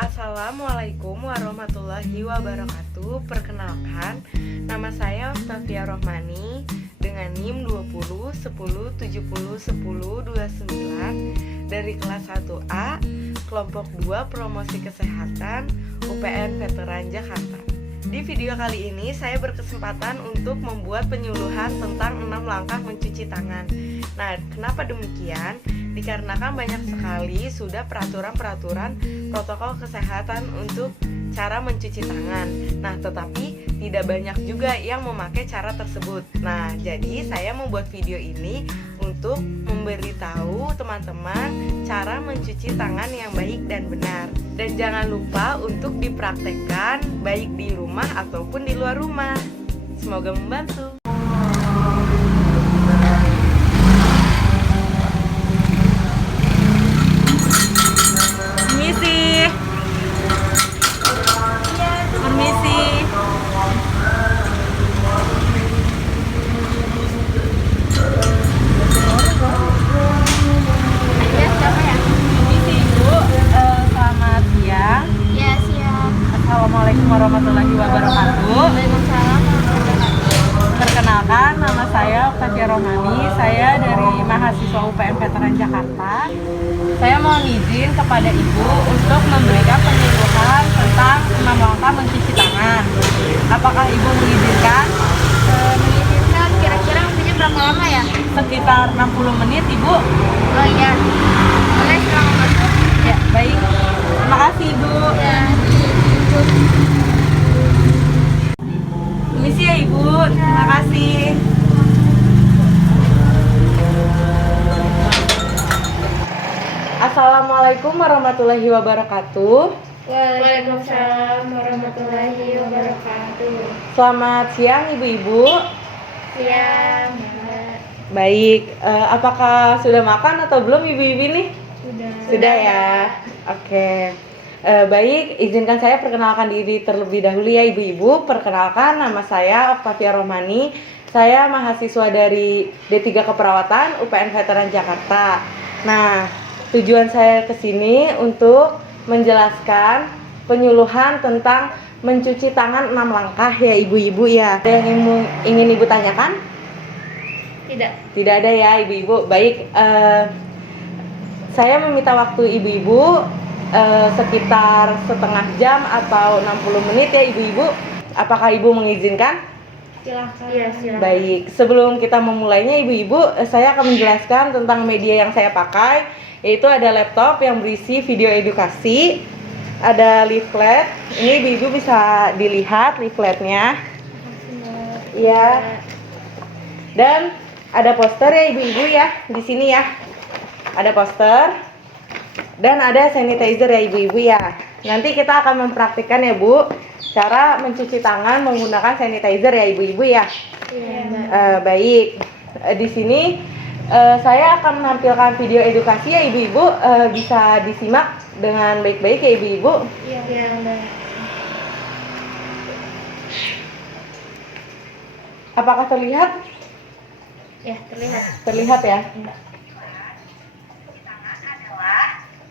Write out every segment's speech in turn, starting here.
Assalamualaikum warahmatullahi wabarakatuh. Perkenalkan, nama saya Octavia Rohmani dengan NIM 20 10 70 10 29 dari kelas 1A, kelompok 2 promosi kesehatan UPN Veteran Jakarta. Di video kali ini saya berkesempatan untuk membuat penyuluhan tentang 6 langkah mencuci tangan. Nah, kenapa demikian? Dikarenakan banyak sekali sudah peraturan-peraturan protokol kesehatan untuk cara mencuci tangan. Nah, tetapi tidak banyak juga yang memakai cara tersebut. Nah, jadi saya membuat video ini untuk memberitahu teman-teman cara mencuci tangan yang baik dan benar. Dan jangan lupa untuk dipraktekkan baik di rumah ataupun di luar rumah. Semoga membantu. Assalamualaikum warahmatullahi wabarakatuh. Perkenalkan, nama saya Octavia Rohmani. Saya dari mahasiswa UPN Veteran Jakarta. Saya mohon izin kepada Ibu untuk memberikan penyuluhan tentang 6 langkah mencuci tangan. Apakah Ibu mengizinkan? Mengizinkan. Kira-kira waktunya berapa lama ya? Sekitar 60 menit, Ibu. Oh iya. Boleh, silakan masuk. Ya, baik. Terima kasih, Ibu. Ya. Permisi ya Ibu, terima kasih. Assalamualaikum warahmatullahi wabarakatuh. Waalaikumsalam warahmatullahi wabarakatuh. Selamat siang Ibu-Ibu. Siang. Baik, apakah sudah makan atau belum Ibu-Ibu nih? Sudah ya, oke. Baik, izinkan saya perkenalkan diri terlebih dahulu ya Ibu-Ibu. Perkenalkan, nama saya Octavia Rohmani. Saya mahasiswa dari D3 Keperawatan UPN Veteran Jakarta. Nah, tujuan saya ke sini untuk menjelaskan penyuluhan tentang mencuci tangan 6 langkah ya Ibu-Ibu ya. Ada yang ingin Ibu tanyakan? Tidak. Tidak ada ya Ibu-Ibu. Baik, saya meminta waktu Ibu-Ibu sekitar setengah jam atau 60 menit ya Ibu-Ibu. Apakah Ibu mengizinkan? Silakan. Iya, silakan. Baik, sebelum kita memulainya Ibu-Ibu, saya akan menjelaskan tentang media yang saya pakai, yaitu ada laptop yang berisi video edukasi, ada leaflet. Ini Ibu-Ibu bisa dilihat leafletnya. Ya. Dan ada poster ya Ibu-Ibu ya, di sini ya. Ada poster. Dan ada sanitizer ya Ibu-Ibu ya. Nanti kita akan mempraktikkan ya Bu, cara mencuci tangan menggunakan sanitizer ya Ibu-Ibu ya. Iya. Baik, di sini saya akan menampilkan video edukasi ya Ibu-Ibu. Bisa disimak dengan baik-baik ya Ibu-Ibu. Iya. Apakah terlihat? Ya, terlihat. Terlihat ya.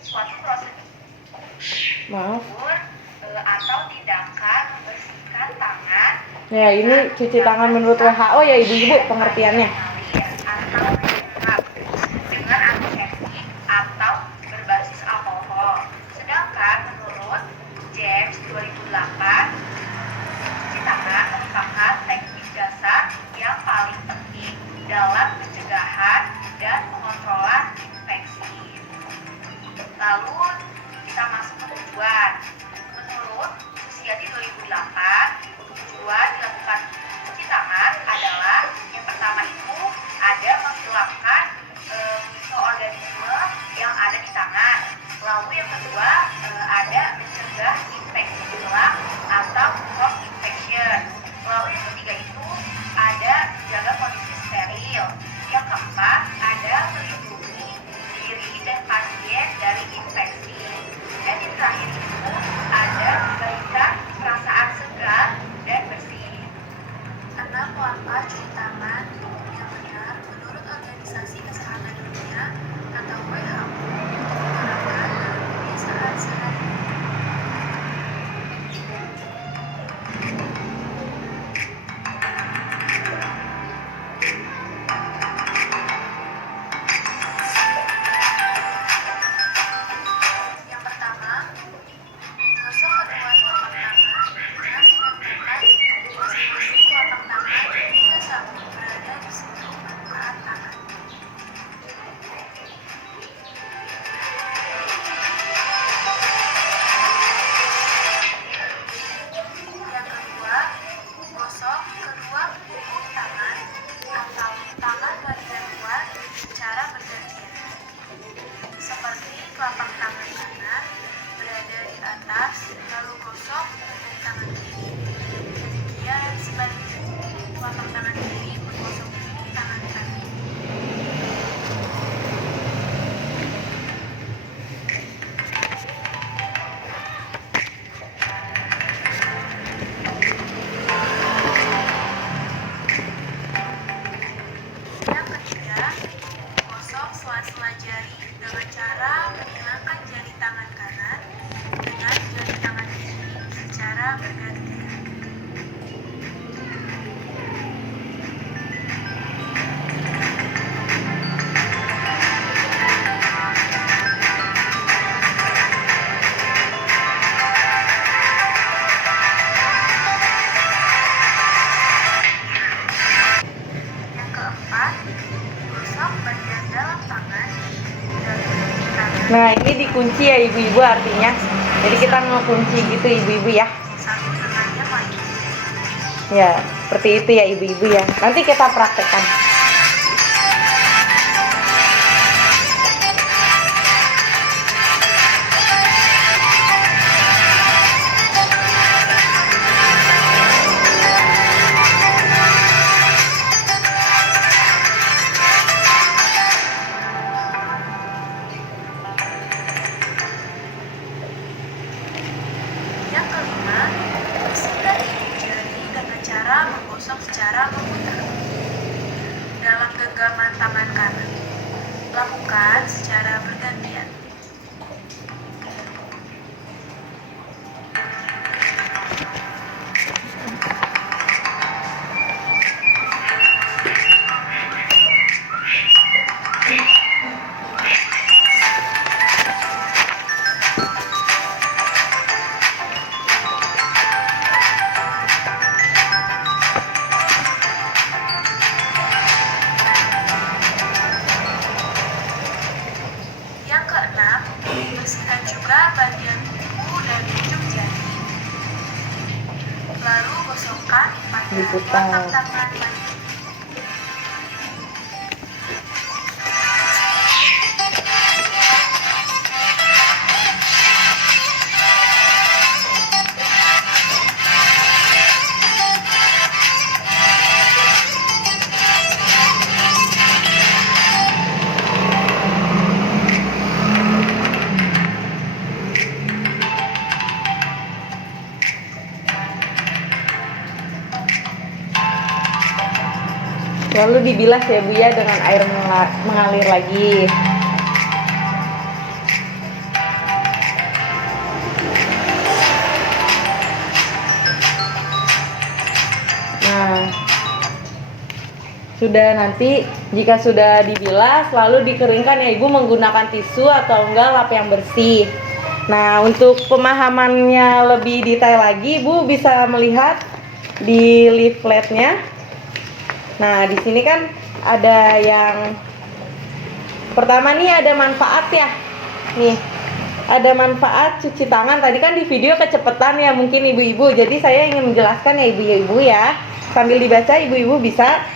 Suatu prosedur Maaf. atau tindakan membersihkan tangan Ya, ini cuci tangan menurut WHO ya Ibu-Ibu pengertiannya. atau berhubungan dengan antiseptik atau berbasis alkohol. Sedangkan menurut James 2008, cuci tangan merupakan teknik dasar yang paling penting dalam pencegahan dan pengontrolan infeksi. Lalu kita masuk ke tujuan. Menurut Susiati 2008, tujuan dilakukan cuci tangan adalah yang pertama itu ada menghilangkan mikroorganisme yang ada di tangan. Lalu yang kedua ada mencegah infeksi tulang atau cross infection. Lalu yang ketiga itu ada menjaga kondisi steril. Yang keempat ada melindungi sela-sela jari dengan cara menghilangkan jari tangan kanan dengan jari tangan kiri secara bergantian. Yang keempat, gosok bagian dalam tangan dan kuku tangan. Nah, ini dikunci ya ibu-ibu artinya. Jadi kita ngekunci gitu ibu-ibu ya. Satu dengan yang lain. Ya, seperti itu ya ibu-ibu ya. Nanti kita praktekkan. Yang kelima, bersihkan ujung jari dengan cara menggosok secara memutar dalam genggaman tangan kanan. Lakukan secara bergantian. Yang keenam, bersihkan juga bagian kuku dan ujung jari. Lalu gosokkan pada Diputar. telapak tangan lagi. Lalu dibilas ya Bu ya dengan air mengalir lagi. Nah, sudah nanti jika sudah dibilas lalu dikeringkan ya Ibu menggunakan tisu atau enggak lap yang bersih. Nah, untuk pemahamannya lebih detail lagi Ibu bisa melihat di leafletnya. Nah, di sini kan ada yang pertama nih ada manfaat ya. Nih, ada manfaat cuci tangan. Tadi kan di video kecepatan ya mungkin ibu-ibu. Jadi saya ingin menjelaskan ya ibu-ibu ya. Sambil dibaca ibu-ibu bisa.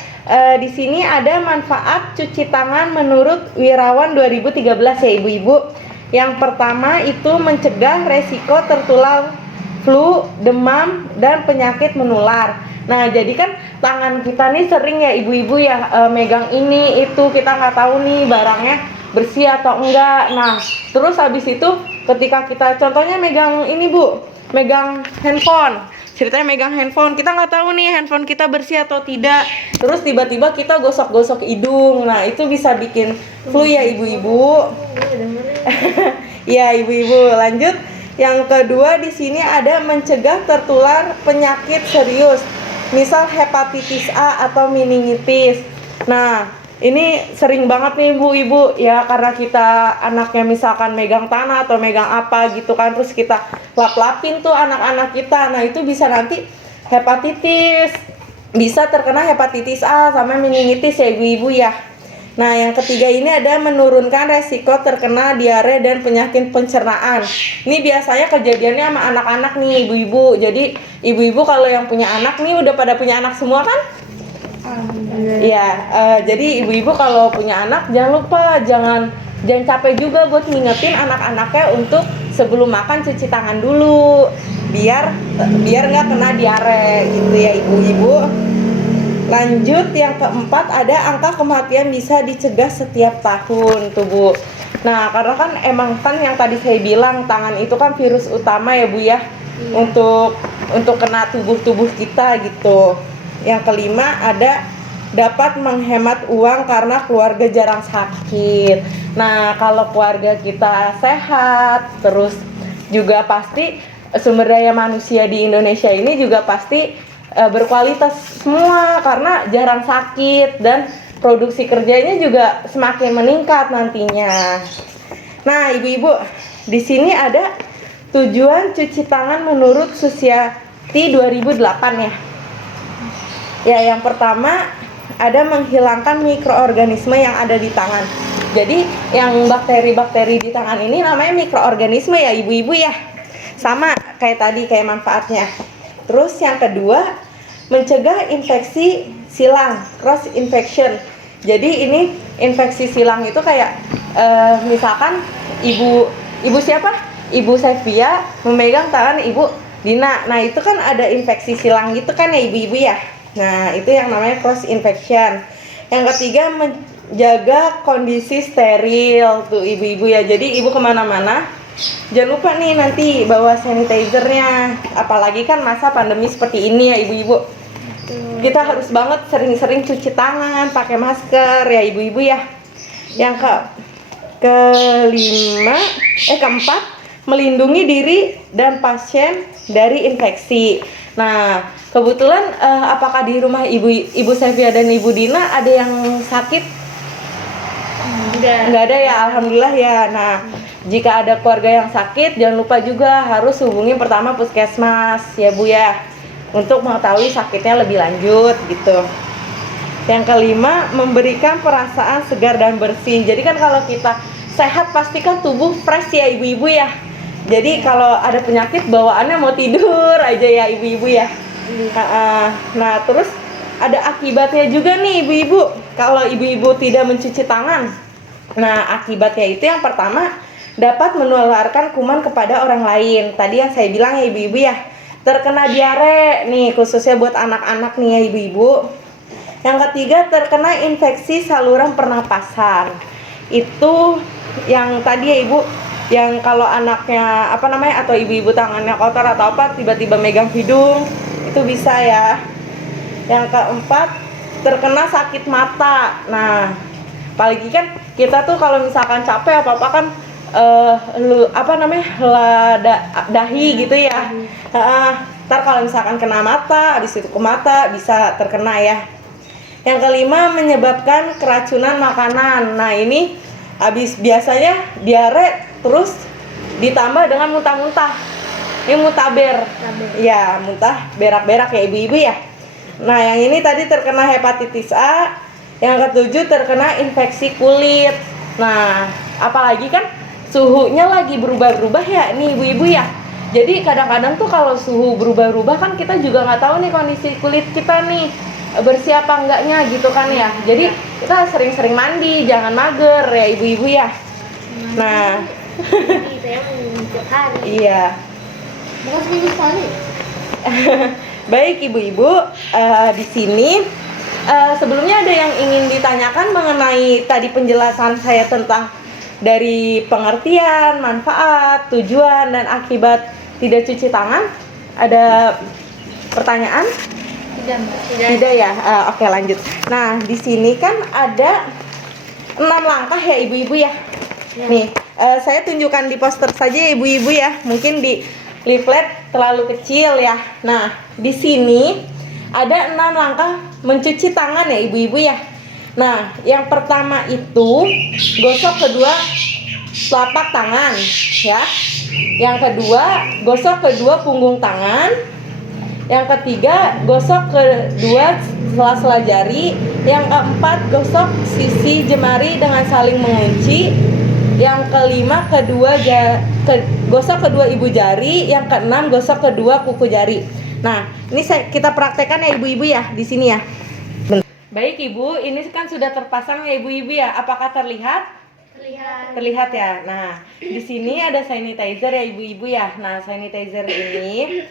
Di sini ada manfaat cuci tangan menurut Wirawan 2013 ya ibu-ibu. Yang pertama itu mencegah resiko tertular flu, demam, dan penyakit menular. Nah, jadi kan tangan kita nih sering ya ibu-ibu ya megang ini itu, kita nggak tahu nih barangnya bersih atau enggak. Nah, terus habis itu ketika kita contohnya megang ini Bu, megang handphone, ceritanya megang handphone, kita nggak tahu nih handphone kita bersih atau tidak. Terus tiba-tiba kita gosok-gosok hidung, nah itu bisa bikin flu ya ibu-ibu. Ya ibu-ibu, lanjut. Yang kedua di sini ada mencegah tertular penyakit serius, misal hepatitis A atau meningitis. Nah, ini sering banget nih ibu-ibu ya, karena kita anaknya misalkan megang tanah atau megang apa gitu kan, terus kita lap-lapin tuh anak-anak kita. Nah, itu bisa nanti hepatitis, bisa terkena hepatitis A sama meningitis ya ibu-ibu ya. Nah, yang ketiga ini ada menurunkan resiko terkena diare dan penyakit pencernaan. Ini biasanya kejadiannya sama anak-anak nih ibu-ibu. Jadi ibu-ibu kalau yang punya anak nih udah pada punya anak semua kan? Iya. Jadi ibu-ibu kalau punya anak jangan lupa jangan capek juga buat ngingetin anak-anaknya untuk sebelum makan cuci tangan dulu, biar nggak kena diare gitu ya ibu-ibu. Lanjut yang keempat ada angka kematian bisa dicegah setiap tahun tuh Bu. Nah, karena kan emang kan yang tadi saya bilang tangan itu kan virus utama ya Bu ya. Untuk kena tubuh kita gitu. Yang kelima ada dapat menghemat uang karena keluarga jarang sakit. Nah, kalau keluarga kita sehat, terus juga pasti sumber daya manusia di Indonesia ini juga pasti berkualitas semua karena jarang sakit dan produksi kerjanya juga semakin meningkat nantinya. Nah, ibu-ibu, di sini ada tujuan cuci tangan menurut Susiati 2008 ya. Ya, yang pertama ada menghilangkan mikroorganisme yang ada di tangan. Jadi yang bakteri-bakteri di tangan ini namanya mikroorganisme ya ibu-ibu ya. Sama kayak tadi, kayak manfaatnya. Terus yang kedua, mencegah infeksi silang, cross infection. Jadi ini infeksi silang itu kayak misalkan ibu siapa? Ibu Sevia memegang tangan ibu Dina. Nah, itu kan ada infeksi silang gitu kan ya ibu-ibu ya. Nah, itu yang namanya cross infection. Yang ketiga, menjaga kondisi steril tuh ibu-ibu ya. Jadi ibu kemana-mana jangan lupa nih nanti bawa sanitizernya. Apalagi kan masa pandemi seperti ini ya ibu-ibu. Kita harus banget sering-sering cuci tangan, pakai masker ya ibu-ibu ya. Yang keempat, melindungi diri dan pasien dari infeksi. Nah, kebetulan apakah di rumah ibu Sevia dan ibu Dina ada yang sakit? Nggak ada ya, alhamdulillah ya. Nah, jika ada keluarga yang sakit, jangan lupa juga harus hubungi pertama puskesmas ya Bu ya, untuk mengetahui sakitnya lebih lanjut gitu. Yang kelima, memberikan perasaan segar dan bersih. Jadi kan kalau kita sehat pasti kan tubuh fresh ya ibu-ibu ya. Jadi kalau ada penyakit bawaannya mau tidur aja ya ibu-ibu ya. Nah, terus ada akibatnya juga nih ibu-ibu kalau ibu-ibu tidak mencuci tangan. Nah, akibatnya itu yang pertama, dapat menularkan kuman kepada orang lain. Tadi yang saya bilang ya ibu-ibu ya, terkena diare nih khususnya buat anak-anak nih ya ibu-ibu. Yang ketiga, terkena infeksi saluran pernapasan. Itu yang tadi ya ibu, yang kalau anaknya atau ibu-ibu tangannya kotor atau apa tiba-tiba megang hidung, itu bisa ya. Yang keempat, terkena sakit mata. Nah, apalagi kan kita tuh kalau misalkan capek apa kan dahi gitu ya. Ntar kalau misalkan kena mata, habis itu ke mata bisa terkena ya. Yang kelima, menyebabkan keracunan makanan. Nah, ini habis biasanya diare terus ditambah dengan muntah-muntah. Ini mutaber. Ya, muntah berak-berak ya ibu-ibu ya. Nah, yang ini tadi terkena hepatitis A. Yang ketujuh, terkena infeksi kulit. Nah, apalagi kan suhunya lagi berubah-berubah ya nih ibu-ibu ya. Jadi kadang-kadang tuh kalau suhu berubah-berubah kan kita juga nggak tahu nih kondisi kulit kita nih bersih apa enggaknya gitu kan ya. Jadi kita sering-sering mandi, jangan mager ya ibu-ibu ya. Nah, Saya setiap hari. iya. Bukan seminggu sekali. Baik ibu-ibu, di sini sebelumnya ada yang ingin ditanyakan mengenai tadi penjelasan saya tentang dari pengertian, manfaat, tujuan dan akibat tidak cuci tangan. Ada pertanyaan? Tidak ya. Oke, lanjut. Nah, di sini kan ada 6 langkah ya ibu-ibu ya. Nih, saya tunjukkan di poster saja ya ibu-ibu ya. Mungkin di leaflet terlalu kecil ya. Nah, di sini ada 6 langkah mencuci tangan ya ibu-ibu ya. Nah, yang pertama itu gosok kedua telapak tangan ya. Yang kedua, gosok kedua punggung tangan. Yang ketiga, gosok kedua sela-sela jari. Yang keempat, gosok sisi jemari dengan saling mengunci. Yang kelima, gosok kedua ibu jari. Yang keenam, gosok kedua kuku jari. Nah, ini kita praktekkan ya ibu-ibu ya di sini ya. Baik ibu, ini kan sudah terpasang ya ibu-ibu ya. Apakah terlihat? Terlihat ya. Nah, di sini ada sanitizer ya ibu-ibu ya. Nah, sanitizer ini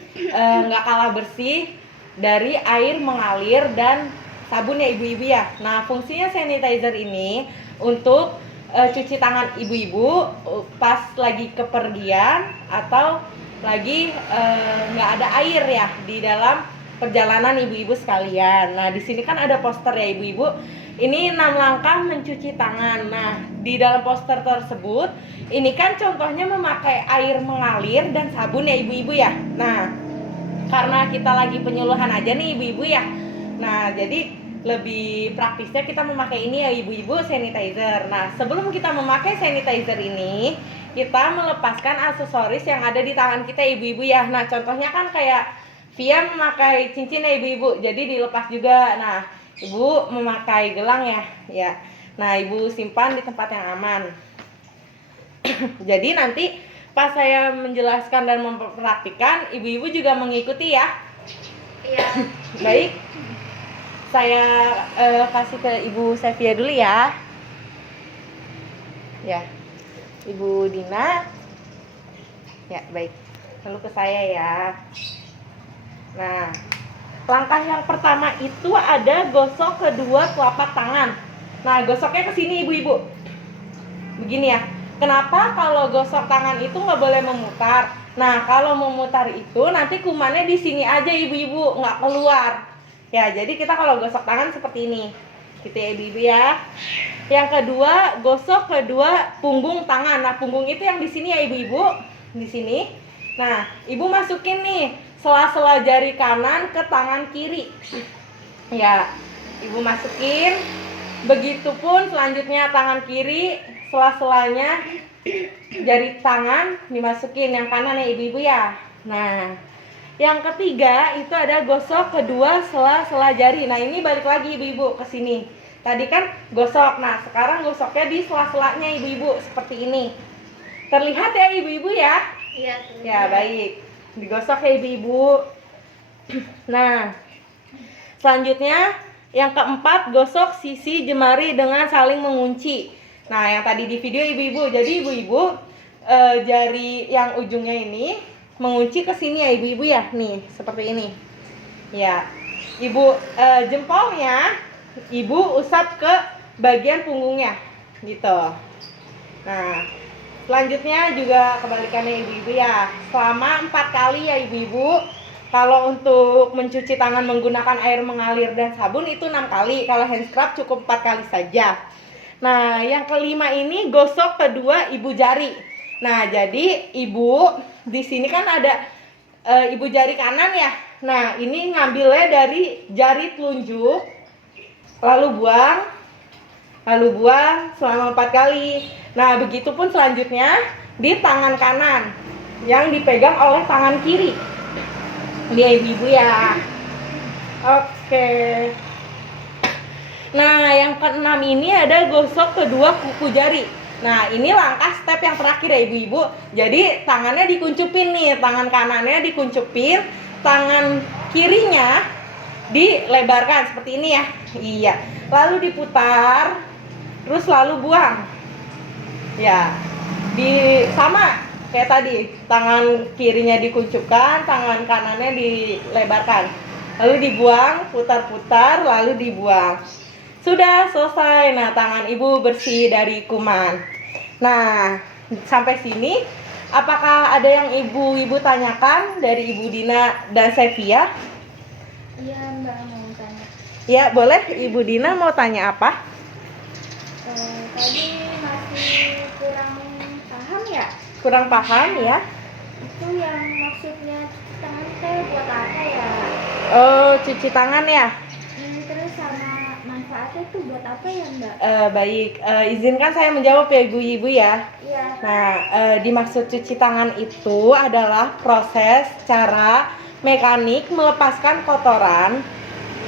nggak kalah bersih dari air mengalir dan sabun ya ibu-ibu ya. Nah, fungsinya sanitizer ini untuk cuci tangan ibu-ibu pas lagi kepergian atau lagi nggak ada air ya di dalam perjalanan ibu-ibu sekalian. Nah, di sini kan ada poster ya ibu-ibu. Ini 6 langkah mencuci tangan. Nah, di dalam poster tersebut, ini kan contohnya memakai air mengalir dan sabun ya ibu-ibu ya. Nah, karena kita lagi penyuluhan aja nih ibu-ibu ya. Nah, jadi lebih praktisnya kita memakai ini ya ibu-ibu, sanitizer. Nah, sebelum kita memakai sanitizer ini, kita melepaskan aksesoris yang ada di tangan kita ibu-ibu ya. Nah, contohnya kan kayak Via memakai cincin ya ibu-ibu, jadi dilepas juga. Nah, ibu memakai gelang ya, ya. Nah, ibu simpan di tempat yang aman. Jadi nanti pas saya menjelaskan dan memperhatikan, ibu-ibu juga mengikuti ya. Iya. Baik, saya kasih ke Ibu Sevia dulu ya. Ya, Ibu Dina. Ya, baik. Lalu ke saya ya. Nah, langkah yang pertama itu ada gosok kedua telapak tangan. Nah, gosoknya ke sini ibu-ibu. Begini ya. Kenapa kalau gosok tangan itu nggak boleh memutar? Nah, kalau memutar itu nanti kumannya di sini aja ibu-ibu, nggak keluar. Ya, jadi kita kalau gosok tangan seperti ini. Gitu ya ibu-ibu ya. Yang kedua, gosok kedua punggung tangan. Nah, punggung itu yang di sini ya ibu-ibu, di sini. Nah, ibu masukin nih sela-sela jari kanan ke tangan kiri. Ya, ibu masukin. Begitupun selanjutnya tangan kiri, sela-selanya jari tangan dimasukin yang kanan ya ibu-ibu ya. Nah, yang ketiga itu ada gosok kedua sela-sela jari. Nah, ini balik lagi ibu-ibu ke sini. Tadi kan gosok. Nah, sekarang gosoknya di sela-selanya ibu-ibu seperti ini. Terlihat ya ibu-ibu ya? Iya. Ya, baik. Digosok ya ibu-ibu. Nah, selanjutnya yang keempat, gosok sisi jemari dengan saling mengunci. Nah, yang tadi di video ibu-ibu. Jadi ibu-ibu jari yang ujungnya ini mengunci ke sini ya ibu-ibu ya. Nih, seperti ini. Ya. Ibu jempolnya ibu usap ke bagian punggungnya gitu. Nah, selanjutnya juga kebalikannya ibu-ibu ya. Selama 4 kali ya ibu-ibu. Kalau untuk mencuci tangan menggunakan air mengalir dan sabun itu 6 kali. Kalau hand scrub cukup 4 kali saja. Nah, yang kelima ini gosok kedua ibu jari. Nah, jadi ibu di sini kan ada ibu jari kanan ya. Nah, ini ngambilnya dari jari telunjuk, lalu buang selama 4 kali. Nah, begitupun selanjutnya di tangan kanan yang dipegang oleh tangan kiri. Dia ibu-ibu ya. Oke. Nah, yang keenam ini ada gosok kedua kuku jari. Nah, ini langkah step yang terakhir ya ibu-ibu. Jadi tangannya dikuncupin nih, tangan kanannya dikuncupin, tangan kirinya dilebarkan seperti ini ya. Iya. Lalu diputar, terus lalu buang. Ya. Sama kayak tadi, tangan kirinya dikuncupkan, tangan kanannya dilebarkan. Lalu dibuang, putar-putar, lalu dibuang. Sudah selesai. Nah, tangan ibu bersih dari kuman. Nah, sampai sini apakah ada yang ibu-ibu tanyakan dari Ibu Dina dan Sevia? Iya, Mbak mau tanya. Ya, boleh. Ibu Dina mau tanya apa? Tadi masih kurang paham ya? Kurang paham ya? Itu yang maksudnya cuci tangan teh buat apa ya? Oh, cuci tangan ya? Terus sama manfaatnya tuh buat apa ya Mbak? Baik, izinkan saya menjawab ya ibu-ibu ya. Iya. Nah, dimaksud cuci tangan itu adalah proses cara mekanik melepaskan kotoran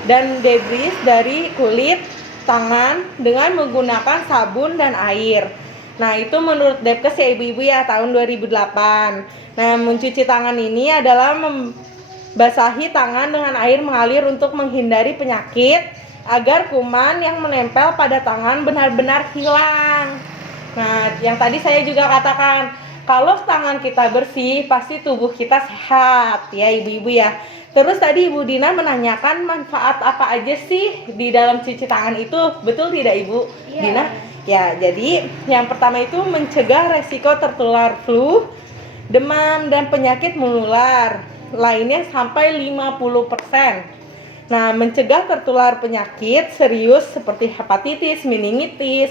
dan debris dari kulit tangan dengan menggunakan sabun dan air. Nah, itu menurut Depkes ya ibu-ibu ya, tahun 2008. Nah, mencuci tangan ini adalah membasahi tangan dengan air mengalir untuk menghindari penyakit agar kuman yang menempel pada tangan benar-benar hilang. Nah, yang tadi saya juga katakan, kalau tangan kita bersih, pasti tubuh kita sehat ya ibu-ibu ya. Terus tadi Ibu Dina menanyakan manfaat apa aja sih di dalam cuci tangan itu, betul tidak Ibu Dina? Ya, jadi yang pertama itu mencegah resiko tertular flu, demam, dan penyakit menular. lainnya sampai 50%. Nah, mencegah tertular penyakit serius seperti hepatitis, meningitis,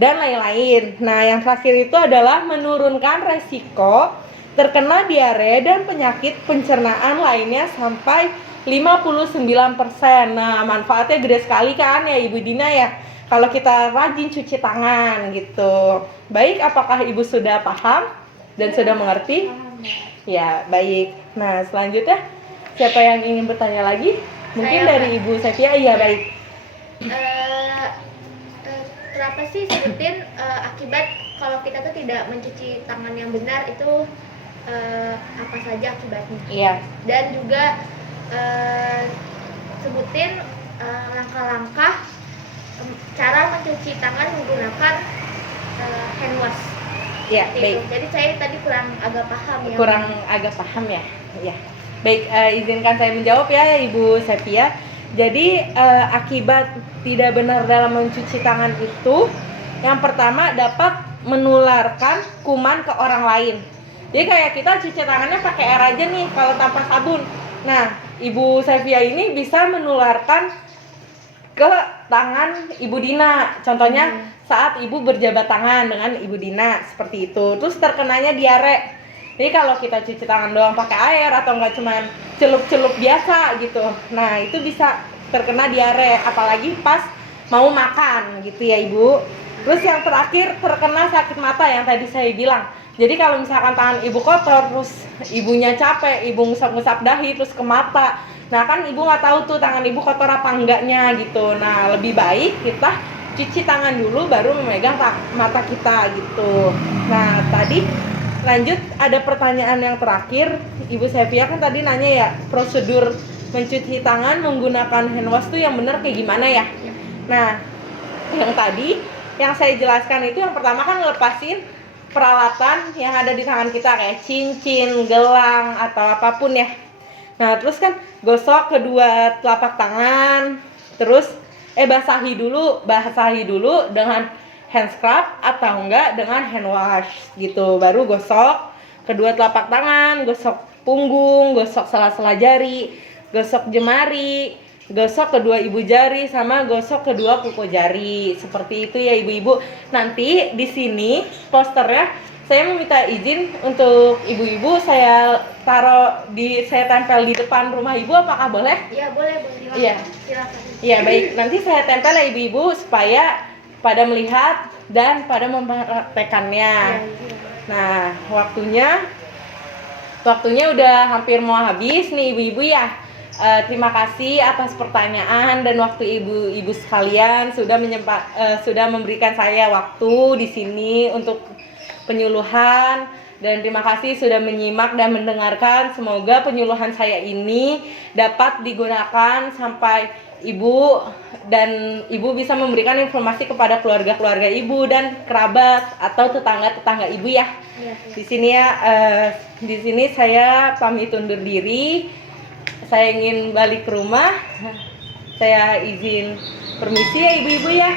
dan lain-lain. Nah, yang terakhir itu adalah menurunkan resiko terkena diare dan penyakit pencernaan lainnya sampai 59%. Nah, manfaatnya gede sekali kan ya Ibu Dina ya, kalau kita rajin cuci tangan gitu. Baik, apakah Ibu sudah paham dan sudah mengerti? Ya, baik. Nah, selanjutnya siapa yang ingin bertanya lagi? Mungkin Saya, dari Ibu Sepia. Iya, baik. Kenapa sih sebutin akibat kalau kita tuh tidak mencuci tangan yang benar itu apa saja akibatnya? Iya. Dan juga sebutin langkah-langkah cara mencuci tangan menggunakan hand wash. Iya, Seperti baik. itu. Jadi saya tadi kurang agak paham ya. Kurang agak paham ya. Ya. Baik, izinkan saya menjawab ya Ibu Sepia. Jadi akibat tidak benar dalam mencuci tangan itu, yang pertama dapat menularkan kuman ke orang lain. Jadi kayak kita cuci tangannya pakai air aja nih kalau tanpa sabun. Nah, Ibu Sepia ini bisa menularkan ke tangan Ibu Dina. Contohnya saat Ibu berjabat tangan dengan Ibu Dina seperti itu. Terus terkenanya diare. Jadi kalau kita cuci tangan doang pakai air atau enggak cuman celup-celup biasa gitu. Nah, itu bisa terkena diare apalagi pas mau makan gitu ya, Ibu. Terus yang terakhir terkena sakit mata yang tadi saya bilang. Jadi kalau misalkan tangan Ibu kotor terus Ibunya capek, Ibu ngusap-ngusap dahi terus ke mata. Nah, kan Ibu nggak tahu tuh tangan Ibu kotor apa enggaknya gitu. Nah, lebih baik kita cuci tangan dulu baru memegang mata kita gitu. Nah, tadi lanjut ada pertanyaan yang terakhir. Ibu Sepia kan tadi nanya ya, prosedur mencuci tangan menggunakan hand wash tuh yang benar kayak gimana ya? Nah, yang tadi yang saya jelaskan itu yang pertama kan ngelepasin peralatan yang ada di tangan kita kayak cincin, gelang atau apapun ya. Nah, terus kan gosok kedua telapak tangan, terus basahi dulu dengan hand scrub atau enggak dengan hand wash gitu. Baru gosok kedua telapak tangan, gosok punggung, gosok sela-sela jari, gosok jemari, gosok kedua ibu jari sama gosok kedua kuku jari. Seperti itu ya ibu-ibu. Nanti di sini posternya saya meminta izin untuk ibu-ibu saya saya tempel di depan rumah ibu, apakah boleh? Iya, boleh. Iya. Silakan. Iya, baik. Nanti saya tempel ya ibu-ibu supaya pada melihat dan pada mempraktekannya. Iya. Nah, waktunya udah hampir mau habis nih ibu-ibu ya. Terima kasih atas pertanyaan dan waktu ibu-ibu sekalian sudah memberikan saya waktu di sini untuk penyuluhan, dan terima kasih sudah menyimak dan mendengarkan. Semoga penyuluhan saya ini dapat digunakan sampai ibu bisa memberikan informasi kepada keluarga-keluarga ibu dan kerabat atau tetangga-tetangga ibu ya. Iya. Di sini saya pamit undur diri. Saya ingin balik ke rumah. Saya izin permisi ya ibu-ibu ya.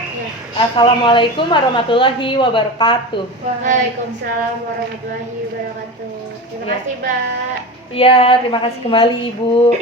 Assalamualaikum warahmatullahi wabarakatuh. Waalaikumsalam warahmatullahi wabarakatuh. Terima kasih, Mbak. Iya, terima kasih kembali ibu.